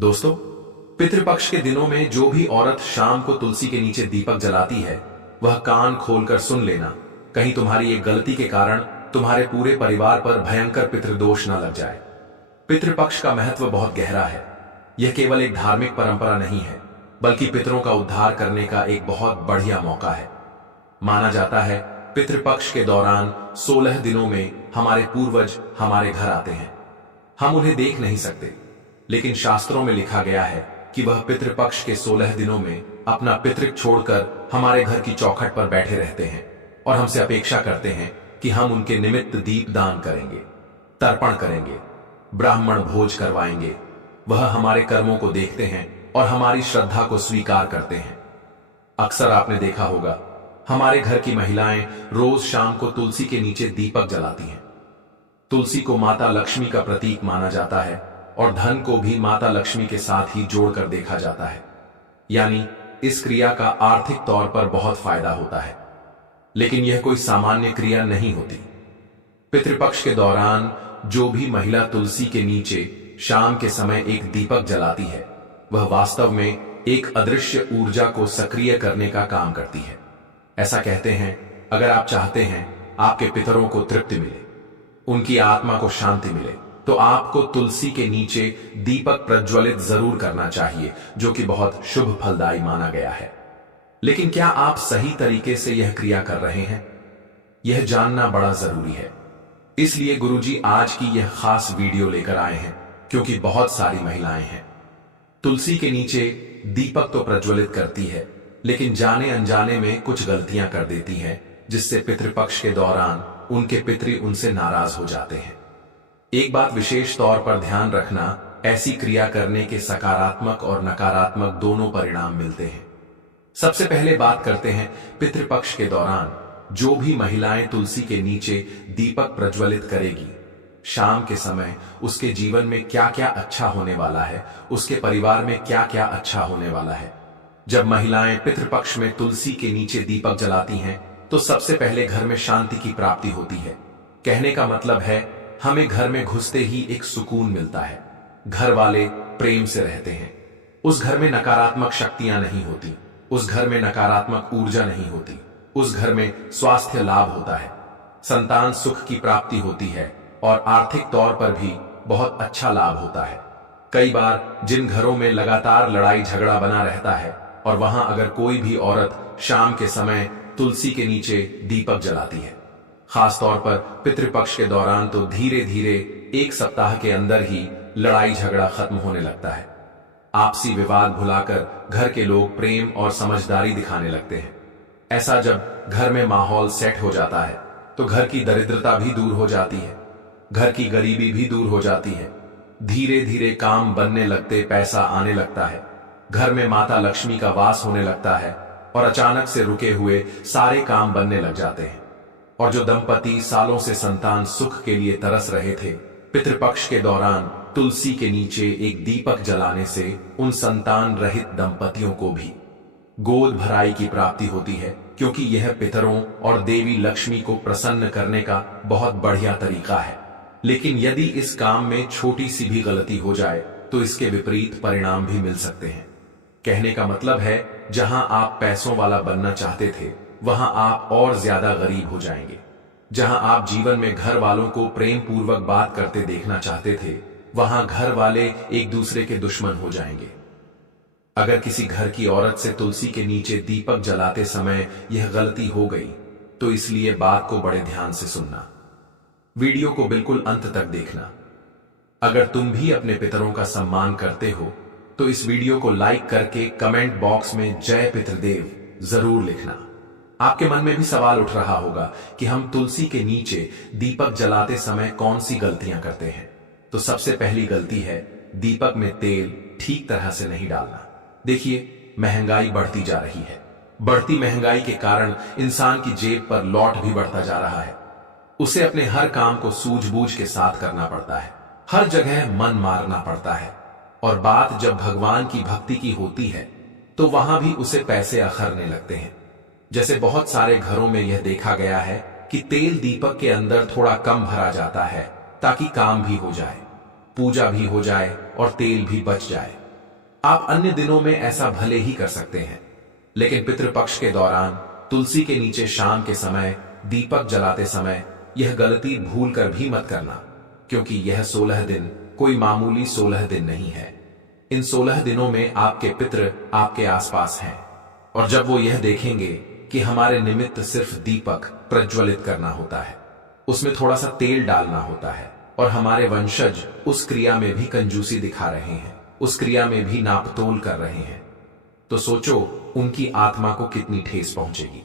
दोस्तों, पितृपक्ष के दिनों में जो भी औरत शाम को तुलसी के नीचे दीपक जलाती है, वह कान खोलकर सुन लेना। कहीं तुम्हारी एक गलती के कारण तुम्हारे पूरे परिवार पर भयंकर पितृदोष न लग जाए। पितृपक्ष का महत्व बहुत गहरा है। यह केवल एक धार्मिक परंपरा नहीं है, बल्कि पितरों का उद्धार करने का एक बहुत बढ़िया मौका है। माना जाता है पितृपक्ष के दौरान 16 दिनों में हमारे पूर्वज हमारे घर आते हैं। हम उन्हें देख नहीं सकते, लेकिन शास्त्रों में लिखा गया है कि वह पितृपक्ष के 16 दिनों में अपना पितृक छोड़कर हमारे घर की चौखट पर बैठे रहते हैं और हमसे अपेक्षा करते हैं कि हम उनके निमित्त दीप दान करेंगे, तर्पण करेंगे, ब्राह्मण भोज करवाएंगे। वह हमारे कर्मों को देखते हैं और हमारी श्रद्धा को स्वीकार करते हैं। अक्सर आपने देखा होगा, हमारे घर की महिलाएं रोज शाम को तुलसी के नीचे दीपक जलाती हैं। तुलसी को माता लक्ष्मी का प्रतीक माना जाता है और धन को भी माता लक्ष्मी के साथ ही जोड़कर देखा जाता है। यानी इस क्रिया का आर्थिक तौर पर बहुत फायदा होता है। लेकिन यह कोई सामान्य क्रिया नहीं होती। पितृपक्ष के दौरान जो भी महिला तुलसी के नीचे शाम के समय एक दीपक जलाती है, वह वास्तव में एक अदृश्य ऊर्जा को सक्रिय करने का काम करती है। ऐसा कहते हैं, अगर आप चाहते हैं आपके पितरों को तृप्ति मिले, उनकी आत्मा को शांति मिले, तो आपको तुलसी के नीचे दीपक प्रज्वलित जरूर करना चाहिए, जो कि बहुत शुभ फलदायी माना गया है। लेकिन क्या आप सही तरीके से यह क्रिया कर रहे हैं? यह जानना बड़ा जरूरी है। इसलिए गुरुजी आज की यह खास वीडियो लेकर आए हैं, क्योंकि बहुत सारी महिलाएं हैं तुलसी के नीचे दीपक तो प्रज्वलित करती है, लेकिन जाने अनजाने में कुछ गलतियां कर देती है, जिससे पितृपक्ष के दौरान उनके पितृ उनसे नाराज हो जाते हैं। एक बात विशेष तौर पर ध्यान रखना, ऐसी क्रिया करने के सकारात्मक और नकारात्मक दोनों परिणाम मिलते हैं। सबसे पहले बात करते हैं पितृपक्ष के दौरान जो भी महिलाएं तुलसी के नीचे दीपक प्रज्वलित करेगी, शाम के समय उसके जीवन में क्या क्या अच्छा होने वाला है, उसके परिवार में क्या क्या अच्छा होने वाला है। जब महिलाएं पितृपक्ष में तुलसी के नीचे दीपक जलाती हैं, तो सबसे पहले घर में शांति की प्राप्ति होती है। कहने का मतलब है, हमें घर में घुसते ही एक सुकून मिलता है। घर वाले प्रेम से रहते हैं। उस घर में नकारात्मक शक्तियां नहीं होती, उस घर में नकारात्मक ऊर्जा नहीं होती, उस घर में स्वास्थ्य लाभ होता है, संतान सुख की प्राप्ति होती है और आर्थिक तौर पर भी बहुत अच्छा लाभ होता है। कई बार जिन घरों में लगातार लड़ाई झगड़ा बना रहता है, और वहां अगर कोई भी औरत शाम के समय तुलसी के नीचे दीपक जलाती है, खासतौर पर पितृपक्ष के दौरान, तो धीरे धीरे 1 सप्ताह के अंदर ही लड़ाई झगड़ा खत्म होने लगता है। आपसी विवाद भुलाकर घर के लोग प्रेम और समझदारी दिखाने लगते हैं। ऐसा जब घर में माहौल सेट हो जाता है, तो घर की दरिद्रता भी दूर हो जाती है, घर की गरीबी भी दूर हो जाती है। धीरे धीरे काम बनने लगते, पैसा आने लगता है, घर में माता लक्ष्मी का वास होने लगता है और अचानक से रुके हुए सारे काम बनने लग जाते हैं। और जो दंपति सालों से संतान सुख के लिए तरस रहे थे, पितृपक्ष के दौरान तुलसी के नीचे एक दीपक जलाने से उन संतान रहित दंपतियों को भी गोद भराई की प्राप्ति होती है, क्योंकि यह पितरों और देवी लक्ष्मी को प्रसन्न करने का बहुत बढ़िया तरीका है। लेकिन यदि इस काम में छोटी सी भी गलती हो जाए, तो इसके विपरीत परिणाम भी मिल सकते हैं। कहने का मतलब है, जहां आप पैसों वाला बनना चाहते थे, वहां आप और ज्यादा गरीब हो जाएंगे। जहां आप जीवन में घर वालों को प्रेम पूर्वक बात करते देखना चाहते थे, वहां घर वाले एक दूसरे के दुश्मन हो जाएंगे। अगर किसी घर की औरत से तुलसी के नीचे दीपक जलाते समय यह गलती हो गई, तो इसलिए बात को बड़े ध्यान से सुनना। वीडियो को बिल्कुल अंत तक देखना। अगर तुम भी अपने पितरों का सम्मान करते हो, तो इस वीडियो को लाइक करके कमेंट बॉक्स में जय पितृदेव जरूर लिखना। आपके मन में भी सवाल उठ रहा होगा कि हम तुलसी के नीचे दीपक जलाते समय कौन सी गलतियां करते हैं। तो सबसे पहली गलती है, दीपक में तेल ठीक तरह से नहीं डालना। देखिए, महंगाई बढ़ती जा रही है। बढ़ती महंगाई के कारण इंसान की जेब पर लॉट भी बढ़ता जा रहा है। उसे अपने हर काम को सूझबूझ के साथ करना पड़ता है, हर जगह मन मारना पड़ता है। और बात जब भगवान की भक्ति की होती है, तो वहां भी उसे पैसे अखरने लगते हैं। जैसे बहुत सारे घरों में यह देखा गया है कि तेल दीपक के अंदर थोड़ा कम भरा जाता है, ताकि काम भी हो जाए, पूजा भी हो जाए और तेल भी बच जाए। आप अन्य दिनों में ऐसा भले ही कर सकते हैं, लेकिन पितृपक्ष के दौरान तुलसी के नीचे शाम के समय दीपक जलाते समय यह गलती भूल कर भी मत करना, क्योंकि यह 16 दिन कोई मामूली 16 दिन नहीं है। इन 16 दिनों में आपके पितृ आपके आसपास हैं, और जब वो यह देखेंगे कि हमारे निमित्त सिर्फ दीपक प्रज्वलित करना होता है, उसमें थोड़ा सा तेल डालना होता है, और हमारे वंशज उस क्रिया में भी कंजूसी दिखा रहे हैं, उस क्रिया में भी नापतोल कर रहे हैं, तो सोचो उनकी आत्मा को कितनी ठेस पहुंचेगी।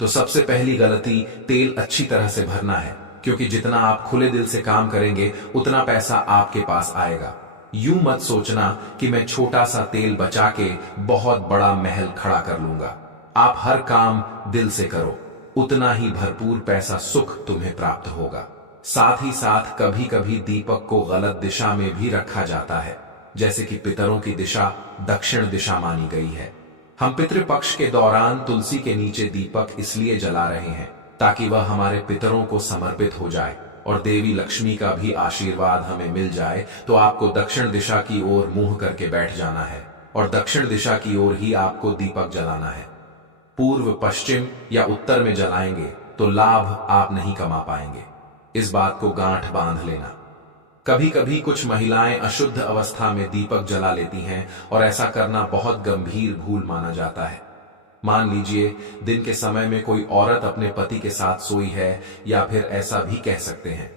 तो सबसे पहली गलती तेल अच्छी तरह से भरना है, क्योंकि जितना आप खुले दिल से काम करेंगे उतना पैसा आपके पास आएगा। यूं मत सोचना कि मैं छोटा सा तेल बचा के बहुत बड़ा महल खड़ा कर लूंगा। आप हर काम दिल से करो, उतना ही भरपूर पैसा सुख तुम्हें प्राप्त होगा। साथ ही साथ कभी कभी दीपक को गलत दिशा में भी रखा जाता है, जैसे कि पितरों की दिशा दक्षिण दिशा मानी गई है। हम पितृपक्ष के दौरान तुलसी के नीचे दीपक इसलिए जला रहे हैं ताकि वह हमारे पितरों को समर्पित हो जाए और देवी लक्ष्मी का भी आशीर्वाद हमें मिल जाए। तो आपको दक्षिण दिशा की ओर मुंह करके बैठ जाना है और दक्षिण दिशा की ओर ही आपको दीपक जलाना है। पूर्व, पश्चिम या उत्तर में जलाएंगे तो लाभ आप नहीं कमा पाएंगे। इस बात को गांठ बांध लेना। कभी कभी कुछ महिलाएं अशुद्ध अवस्था में दीपक जला लेती हैं और ऐसा करना बहुत गंभीर भूल माना जाता है। मान लीजिए दिन के समय में कोई औरत अपने पति के साथ सोई है, या फिर ऐसा भी कह सकते हैं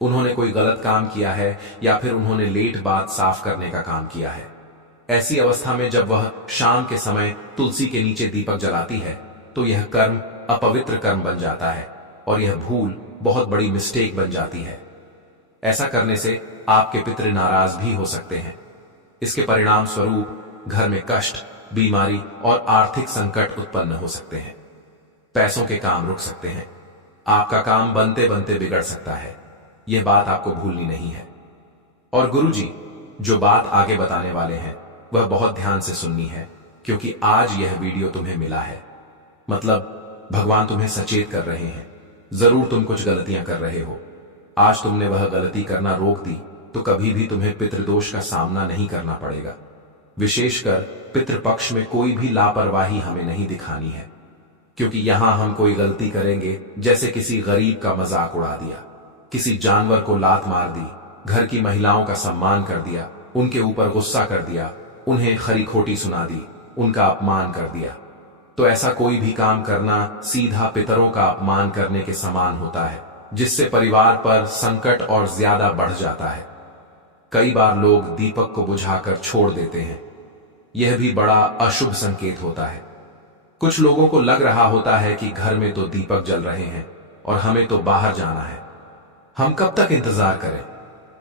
उन्होंने कोई गलत काम किया है, या फिर उन्होंने लेट बात साफ करने का काम किया है। ऐसी अवस्था में जब वह शाम के समय तुलसी के नीचे दीपक जलाती है तो यह कर्म अपवित्र कर्म बन जाता है और यह भूल बहुत बड़ी मिस्टेक बन जाती है। ऐसा करने से आपके पितृ नाराज भी हो सकते हैं। इसके परिणाम स्वरूप घर में कष्ट, बीमारी और आर्थिक संकट उत्पन्न हो सकते हैं। पैसों के काम रुक सकते हैं। आपका काम बनते बनते बिगड़ सकता है। यह बात आपको भूलनी नहीं है। और गुरुजी जो बात आगे बताने वाले हैं वह बहुत ध्यान से सुननी है, क्योंकि आज यह वीडियो तुम्हें मिला है, मतलब भगवान तुम्हें सचेत कर रहे हैं। जरूर तुम कुछ गलतियां कर रहे हो। आज तुमने वह गलती करना रोक दी तो कभी भी तुम्हें पितृदोष का सामना नहीं करना पड़ेगा। विशेषकर पितृपक्ष में कोई भी लापरवाही हमें नहीं दिखानी है, क्योंकि यहां हम कोई गलती करेंगे जैसे किसी गरीब का मजाक उड़ा दिया, किसी जानवर को लात मार दी, घर की महिलाओं का सम्मान कर दिया, उनके ऊपर गुस्सा कर दिया, उन्हें खरी खोटी सुना दी, उनका अपमान कर दिया, तो ऐसा कोई भी काम करना सीधा पितरों का अपमान करने के समान होता है, जिससे परिवार पर संकट और ज्यादा बढ़ जाता है। कई बार लोग दीपक को बुझाकर छोड़ देते हैं। यह भी बड़ा अशुभ संकेत होता है। कुछ लोगों को लग रहा होता है कि घर में तो दीपक जल रहे हैं और हमें तो बाहर जाना है। हम कब तक इंतजार करें?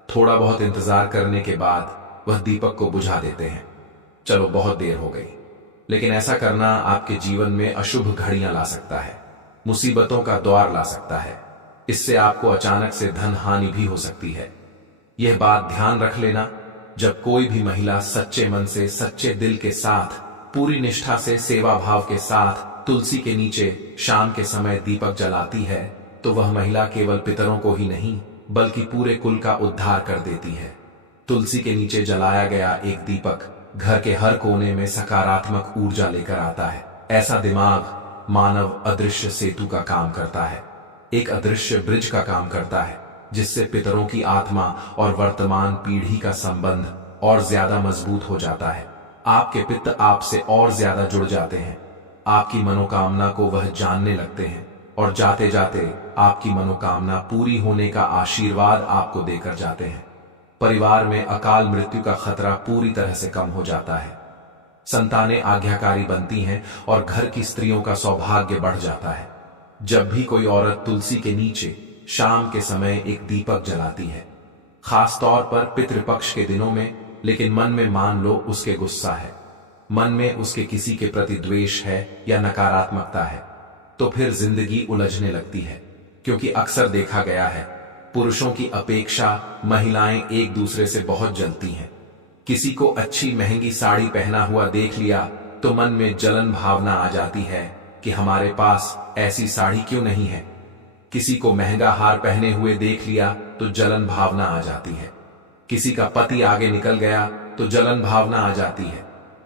थोड़ा बहुत इंतजार करने के बाद वह दीपक को बुझा देते हैं। चलो बहुत देर हो गई, लेकिन ऐसा करना आपके जीवन में अशुभ घड़ियां ला सकता है, मुसीबतों का द्वार ला सकता है। इससे आपको अचानक से धन हानि भी हो सकती है। यह बात ध्यान रख लेना, जब कोई भी महिला सच्चे मन से, सच्चे दिल के साथ, पूरी निष्ठा से, सेवा भाव के साथ तुलसी के नीचे शाम के समय दीपक जलाती है तो वह महिला केवल पितरों को ही नहीं बल्कि पूरे कुल का उद्धार कर देती है। तुलसी के नीचे जलाया गया एक दीपक घर के हर कोने में सकारात्मक ऊर्जा लेकर आता है। ऐसा दिमाग मानव अदृश्य सेतु का काम करता है, एक अदृश्य ब्रिज का काम करता है, जिससे पितरों की आत्मा और वर्तमान पीढ़ी का संबंध और ज्यादा मजबूत हो जाता है। आपके पितर आपसे और ज्यादा जुड़ जाते हैं। आपकी मनोकामना को वह जानने लगते हैं और जाते जाते आपकी मनोकामना पूरी होने का आशीर्वाद आपको देकर जाते हैं। परिवार में अकाल मृत्यु का खतरा पूरी तरह से कम हो जाता है। संतानें आज्ञाकारी बनती हैं और घर की स्त्रियों का सौभाग्य बढ़ जाता है। जब भी कोई औरत तुलसी के नीचे शाम के समय एक दीपक जलाती है, खास तौर पर पितृपक्ष के दिनों में, लेकिन मन में मान लो उसके गुस्सा है, मन में उसके किसी के प्रति द्वेष है या नकारात्मकता है, तो फिर जिंदगी उलझने लगती है। क्योंकि अक्सर देखा गया है पुरुषों की अपेक्षा महिलाएं एक दूसरे से बहुत जलती हैं। किसी को अच्छी महंगी साड़ी पहना हुआ देख लिया तो मन में जलन भावना आ जाती है कि हमारे पास ऐसी साड़ी क्यों नहीं है। किसी को महंगा हार पहने हुए देख लिया तो जलन भावना आ जाती है। किसी का पति आगे निकल गया तो जलन भावना आ जाती है।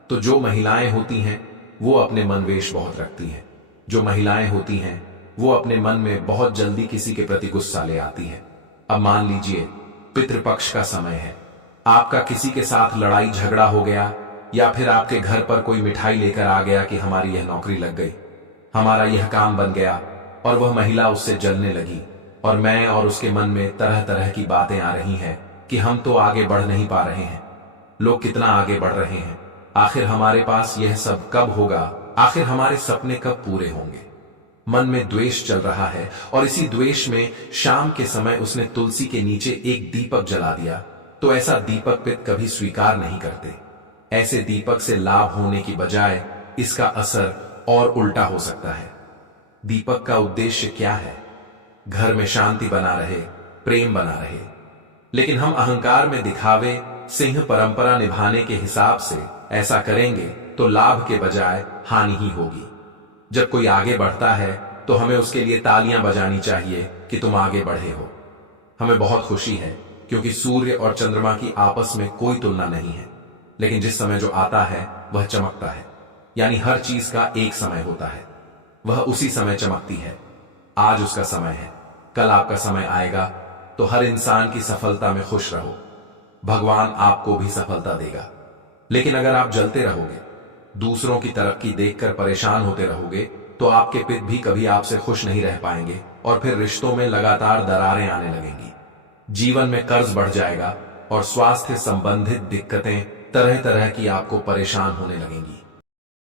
तो जो महिलाएं होती हैं वो अपने मन वेश बहुत रखती हैं। जो महिलाएं होती हैं वो अपने मन में बहुत जल्दी किसी के प्रति गुस्सा ले आती हैं। अब मान लीजिए पितृपक्ष का समय है, आपका किसी के साथ लड़ाई झगड़ा हो गया, या फिर आपके घर पर कोई मिठाई लेकर आ गया कि हमारी यह नौकरी लग गई, हमारा यह काम बन गया, और वह महिला उससे जलने लगी, और मैं और उसके मन में तरह तरह की बातें आ रही हैं कि हम तो आगे बढ़ नहीं पा रहे हैं, लोग कितना आगे बढ़ रहे हैं, आखिर हमारे पास यह सब कब होगा, आखिर हमारे सपने कब पूरे होंगे। मन में द्वेष चल रहा है, और इसी द्वेष में शाम के समय उसने तुलसी के नीचे एक दीपक जला दिया। तो ऐसा दीपक पिता कभी स्वीकार नहीं करते। ऐसे दीपक से लाभ होने की बजाय इसका असर और उल्टा हो सकता है। दीपक का उद्देश्य क्या है? घर में शांति बना रहे, प्रेम बना रहे, लेकिन हम अहंकार में दिखावे, सिंह परंपरा निभाने के हिसाब से ऐसा करेंगे तो लाभ के बजाय हानि ही होगी। जब कोई आगे बढ़ता है तो हमें उसके लिए तालियां बजानी चाहिए कि तुम आगे बढ़े हो। हमें बहुत खुशी है क्योंकि सूर्य और चंद्रमा की आपस में कोई तुलना नहीं है, लेकिन जिस समय जो आता है वह चमकता है। यानी हर चीज का एक समय होता है, वह उसी समय चमकती है। आज उसका समय है, कल आपका समय आएगा। तो हर इंसान की सफलता में खुश रहो, भगवान आपको भी सफलता देगा। लेकिन अगर आप जलते रहोगे, दूसरों की तरक्की देखकर परेशान होते रहोगे, तो आपके पिता भी कभी आपसे खुश नहीं रह पाएंगे, और फिर रिश्तों में लगातार दरारें आने लगेंगी। जीवन में कर्ज बढ़ जाएगा, और स्वास्थ्य संबंधित दिक्कतें तरह तरह की आपको परेशान होने लगेंगी।